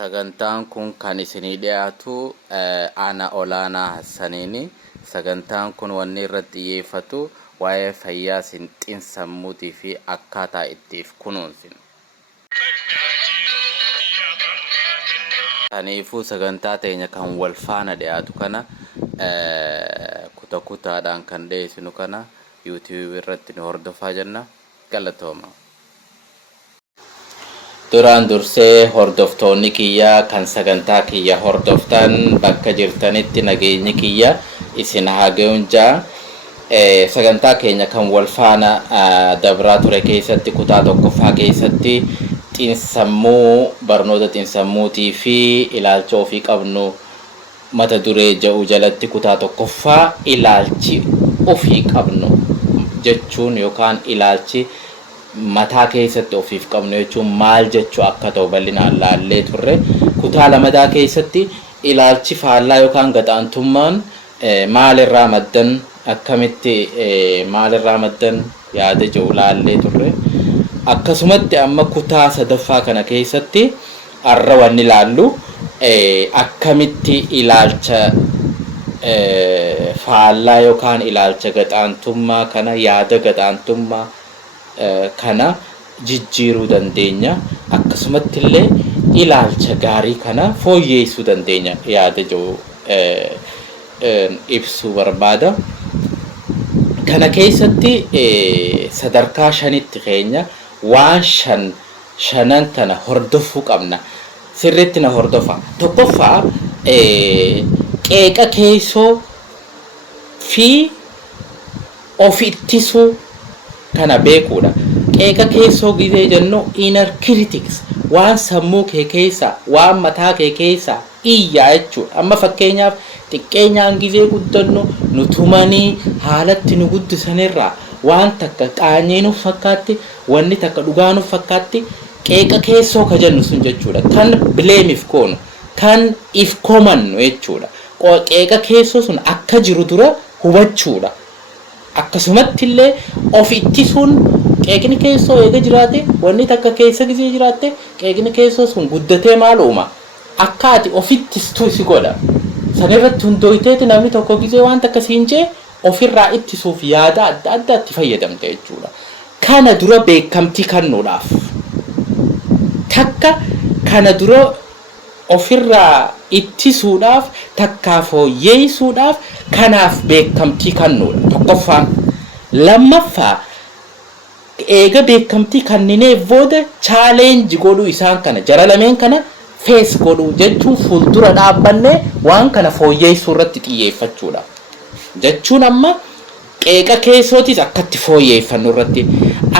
Sagantaan kun kan isinii dhiyaatu ana olaanaa Hassaniini. Sagantaan kun wanni irratti xiyyeeffatu waa'ee fayyaa xiinsammuutii fi akkaataa ittiif kunuunsinu. Kanaafuu sagantaa teenya kan wal faana dhiyaatu kana kutaadhaan kan dhiyeessinu kana YouTube irratti nu hordofaa jenna. Galatooma. Duraan dursee hordoftoonni kiyyaa kan sagantaa kiyya hordoftan bakka jirtanitti nageenyi kiyya isin haa ga'uun jaa. Sagantaa keenya kan wal faana dabraa ture keessatti kutaa tokkoffaa keessatti xiinsammuu barnoota xiinsammuutii fi ilaalcha ofii qabnu mata duree jedhu jalatti kutaa tokkoffaa ilaalchi ofii qabnu jechuun yookaan ilaalchi mataa keessatti ofiif qabnu jechuun maal jechuu akka ta'u bal'inaan laallee turre. Kutaa lamadaa keessatti ilaalchi faallaa yookaan gaxaantummaan maalirraa maddan akkamitti maalirraa maddan yaada jedhu laallee turre. Akkasumatti amma kutaa sadaffaa kana keessatti har'a wanni laallu akkamitti ilaalcha faallaa yookaan ilaalcha gaxaantummaa kana yaada gaxaantummaa kana jijjiiruu dandeenya, akkasumatti illee ilaalcha gaarii kana fooyyeessuu dandeenya yaada jedhu ibsuu barbaada. Kana keessatti sadarkaa shanitti keenya waan shanan kana hordofuu qabna. Sirriitti na hordofa. Tokkoffaa qeeqa keessoo fi of ittisuu kana beekuudha. Qeeqa keessoo gizee jennu inner critics waan sammuu kee keessa waan mataa kee keessa iyyaa jechuudha. Amma fakkeenyaaf xiqqeenyaan gizee guddannu nu tumanii haalatti nu guddisanirraa waan takka qaanyee nuuf fakkaatti wanni takka dhugaa nuuf fakkaatti qeeqa keessoo ka jennu sun jechuudha. Kan bileemiif koonu kan if komannu jechuudha. Qeeqa keessoo sun akka jiru dura hubachuudha. Akkasumatti illee of ittisuun qeeqni keessoo eega jiraate wanni takka keessa gizee jiraatte qeeqni keessoo sun guddatee maal uuma akka ati of ittistuu si godha. Sanirratti hundooyteeti namni tokko gizee waan takka siin jee ofirraa ittisuuf yaada adda addaatti fayyadamte jechuudha. Kana dura beekamtii kennuudhaaf takka kana dura ofirraa ittisuudhaaf takkaa fooyyeessuudhaaf kanaaf beekamtii kennuudha. Tokkoffaan. Lammaffaa eega beekamtii kenninee booda challenge godhuu isaan kana jara lameen kana face godhuu jechuun fuuldura dhaabbannee waan kana fooyyeessuu irratti xiyyeeffachuudha. Jechuun amma qeeqa keessootis akkatti fooyyeeffannu irratti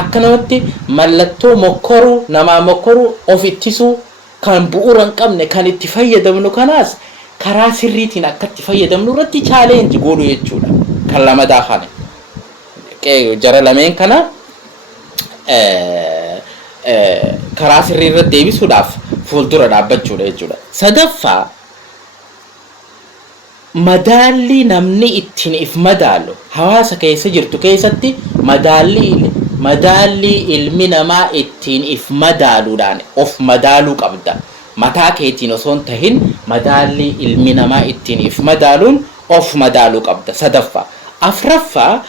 akkanumatti mallattoo mokkoruu namaa mokkoruu of ittisuu kan bu'uura hin qabne kan itti fayyadamnu kanaas karaa sirriitiin akkatti fayyadamnu irratti challenge godhuu jechuudha. Kan lamadaa kana jara lameen kana karaa sirrii irratti deebisuudhaaf fuuldura dhaabbachuudha jechuudha. Sadaffaa madaalli namni ittiin if madaalu hawaasa keessa jirtu keessatti madaalli ilmi namaa ittiin if madaaluudhaan of madaaluu qabda. Mataa keetiin osoo hin tahin madaalli ilmi namaa ittiin if madaaluun of madaaluu qabda. Sadaffaa. Afraffaa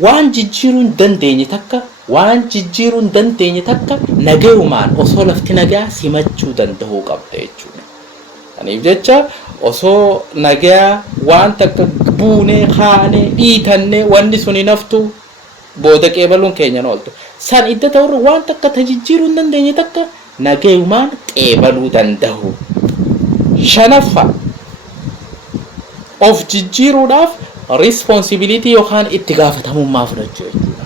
waan jijjiiruu hin dandeenye takka nagayumaan osoo lafti nagaa simachuu danda'uu qabda jechuudha. Kanaaf jecha osoo nagaa waan takka buunee haanee dhiitannee wanni sun hin haftu booda qeebaluun keenya ooltu. San idda ta'urra waan takka jijjiiruu hin dandeenye takka nagayumaan qeebaluu danda'u. Shanaffaa of jijjiiruudhaaf responsibility yookaan itti gaafatamummaa fudhachuu jechuudha.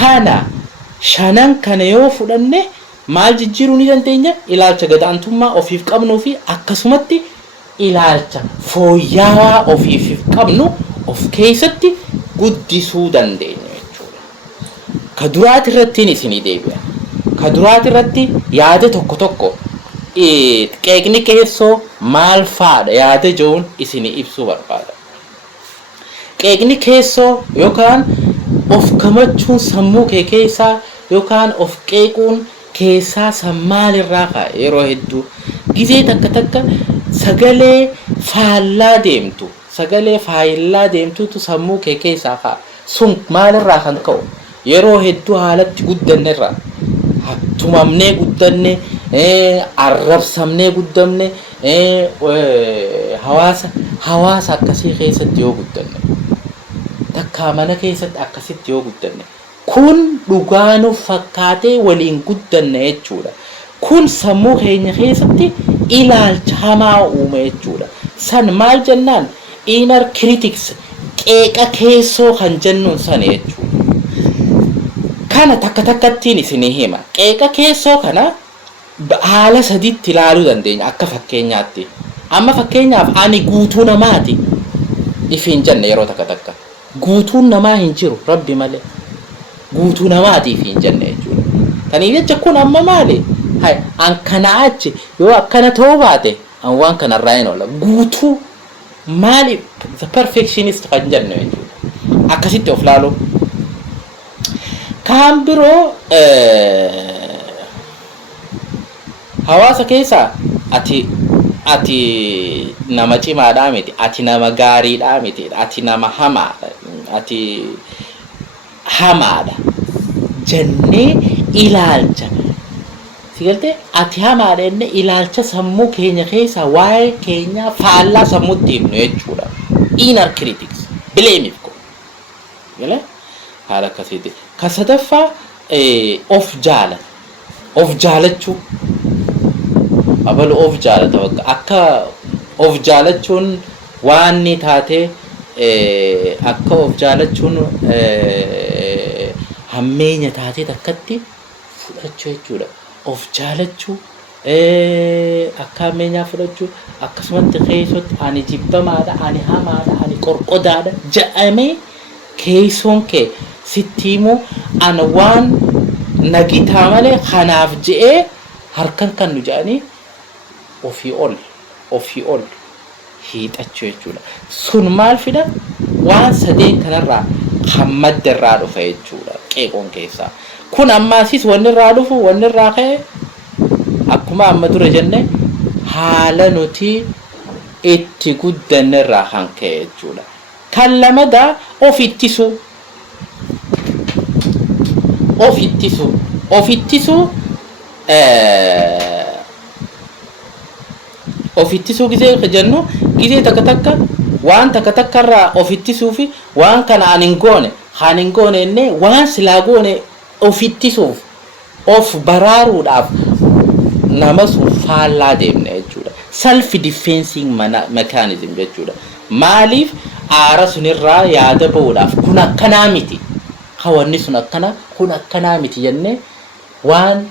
Kana shanan kana yoo fudhanne maal jijjiiruu ni dandeenya? Ilaalcha gaxaantummaa ofiif qabnuu fi akkasumatti ilaalcha fooyya'aa ofiif qabnu of keessatti guddisuu dandeenya jechuudha. Ka duraati irratti isinii deebi'a. Ka duraati irratti yaada tokko qeeqni keessoo maal faadha yaada jechuun isinii ibsuu barbaada. Qeeqni keessoo yookaan of kamachuun sammuu kee keessaa yookaan of qeequun keessaa sammaalirraa yeroo hedduu gizee takka sagalee faallaa deemtutu sammuu kee keessaa ka'a. Sun maalirraa kan ka'u yeroo hedduu haalatti guddannerraa tumamnee guddanne arrabsamnee guddamne hawaasa akkasii keessatti yoo guddanne takkaa mana keessatti akkasitti yoo guddanne kun dhugaa nuuf fakkaatee waliin guddanne jechuudha. Kun sammuu keenya keessatti ilaalcha hamaa uume jechuudha. San maal jennaan inner critics qeeqa keessoo kan jennuun san jechuudha. Kana takkattiin isinii hima. Qeeqa keessoo kana haala sadiitti ilaaluu dandeenya akka fakkeenyaatti. Amma fakkeenyaaf ani guutuu namaati ifiin jenne yeroo takka guutuun namaa hin jiru rabbi malee guutuu namaati ifiin jenne jechuudha. Kaniif jecha kun amma maali? An kana achi yoo akkana ta'uu baate an waan kanarraa hin oola. Guutuu maali the perfectionist kan jenne jechuudha. Akkasitti of laaluu. Kan biroo hawaasa keessa ati nama cimaadhaa miti, ati nama gaariidhaa miti, ati nama hamaadha jennee ilaalcha. Sigalte ati hamaadha jennee ilaalcha sammuu keenya keessa waa'ee keenya faallaa sammuutti himnu jechuudha. Inner critics blame ko. Gale haala akkasiiti. Ka sadaffaa of jaalachuu. Abalu of jaalata akka of jaalachuun waan ni taate akka of jaalachuun hammeenya taatee takkatti fudhachuu jechuudha. Of jaalachuu akka hammeenyaa fudhachuu akkasumatti keessatti ani jibbamaadha, ani hamaadha, ani qorqodaadha jedhamee keessoon kee sitti himuu ana waan nagitaa malee kanaaf je'ee harkan kan nu jedhanii ofii ol hiixachuu jechuudha. Sun maal fida? Waan sadeen kanarraa kan maddarraa dhufa jechuudha qeeqoon keessaa. Kun ammaasis wanni irraa dhufu wanni irraa ka'e akkuma amma dura jenne haala nuti itti guddanne irraa kan ka'e jechuudha. Kan lamadaa of ittisuu gizee jennu gizee takka waan takka irraa of ittisuu fi waan kana hin goone enne waan silaa goone of ittisuuf of baraaruudhaaf nama sun faallaa deemne jechuudha. Self defensing mechanism jechuudha. Maaliif aara sunirraa yaada ba'uudhaaf kun akkanaa miti. Hawaasni sun akkana kun akkanaa miti jennee waan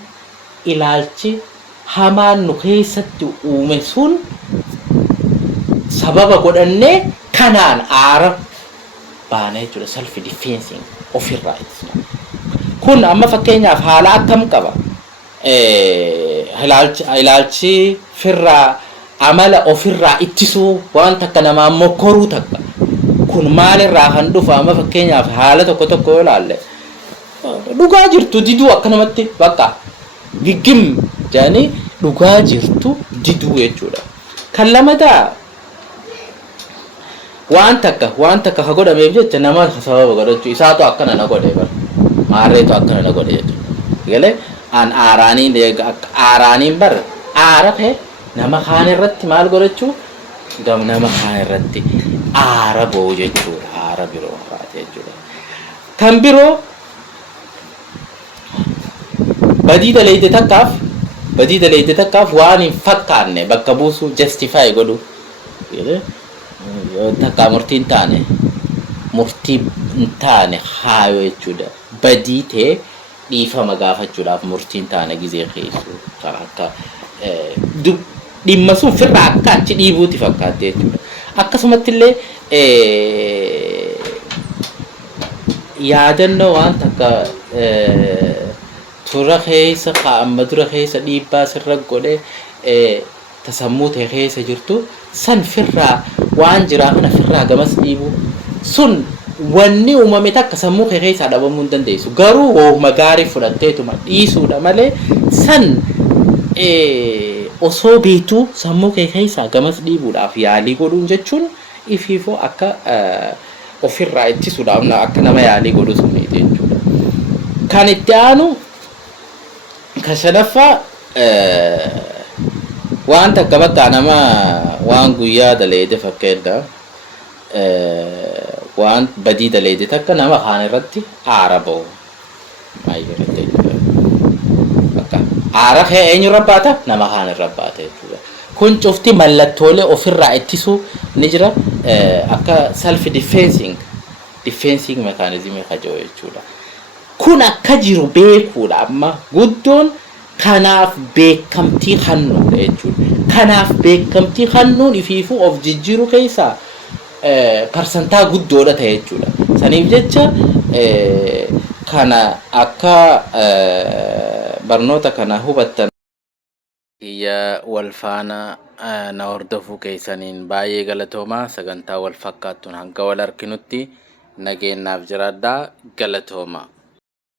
ilaalchi hamaan nu keessatti uume sun sababa godhannee kanaan aara baana jechuudha. Self defensing ofirraa ittisa. Kun amma fakkeenyaaf haala akkam qaba? Ilaalchi firraa amala ofirraa ittisuu waan takka namaan mokkoruu takka. Kun maalirraa kan dhufu amma fakkeenyaaf haala tokko yoo ilaalle dhugaa jirtu diduu akka namatti bakka giggim jedhanii dhugaa jirtu diduu jechuudha. Kan lamataa waan takka ka godhameef jecha nama sababa godhachuu isaatu akkana na godhe bara maarreetu akkana na godhe jechuudha. Galee an aaraaniin bar aara ta'e nama kaan irratti maal godhachuu gam nama kaan irratti aara ba'u jechuudha. Aara biroo raate jechuudha. Kan biroo badii daleeyde takkaaf waan hin fakkaanne bakka buusuu justify godhu. Yoo takka murtii hin taane haayoo jechuudha. Badii ta'e dhiifama gaafachuudhaaf murtii hin taane gizee keessu kan akka dhimma sun firraa akka achi dhiibuuti fakkaate jechuudha. Akkasumatti illee yaadannoo waan takka tura keessa amma dura keessa dhiibbaa sirra godhe tasammuu ta'e keessa jirtu san firraa waan jiraa kana firraa gamas dhiibu sun wanni uumame takka sammuu kee keessaa dhabamuu hin dandeessu. Garuu wooma gaarii fudhatteetuma dhiisuudha malee san osoo beektuu sammuu kee keessaa gamas dhiibuudhaaf yaalii godhuun jechuun ifiifoo akka ofirraa ittisuudhaaf akka nama yaalii godhu suniiti jechuudha. Kan itti aanu kan shanaffaa waan takka battaa nama waan guyyaa daleede fakkeedda waan badii daleede takka nama kaan irratti aara ba'u. Aara kee eenyu rabbaata? Nama kaan irrabbaata jechuudha. Kun cufti mallattoolee ofirraa ittisuu ni jira akka self defensing mechanism kajoo jechuudha. Kun akka jiru beekuudha amma guddoon kanaaf beekamtii hannuudha jechuudha. Kanaaf beekamtii hannuun ifiifuu of jijjiiruu keessaa parsantaa guddoodha ta'e jechuudha. Saniif jecha kana akka barnoota kana hubattan iyya wal faana na hordofuu keessaniin baay'ee galatoomaa. Sagantaa wal fakkaattuun hanga wal arginutti nageenyaaf jiraadhaa. Galatooma.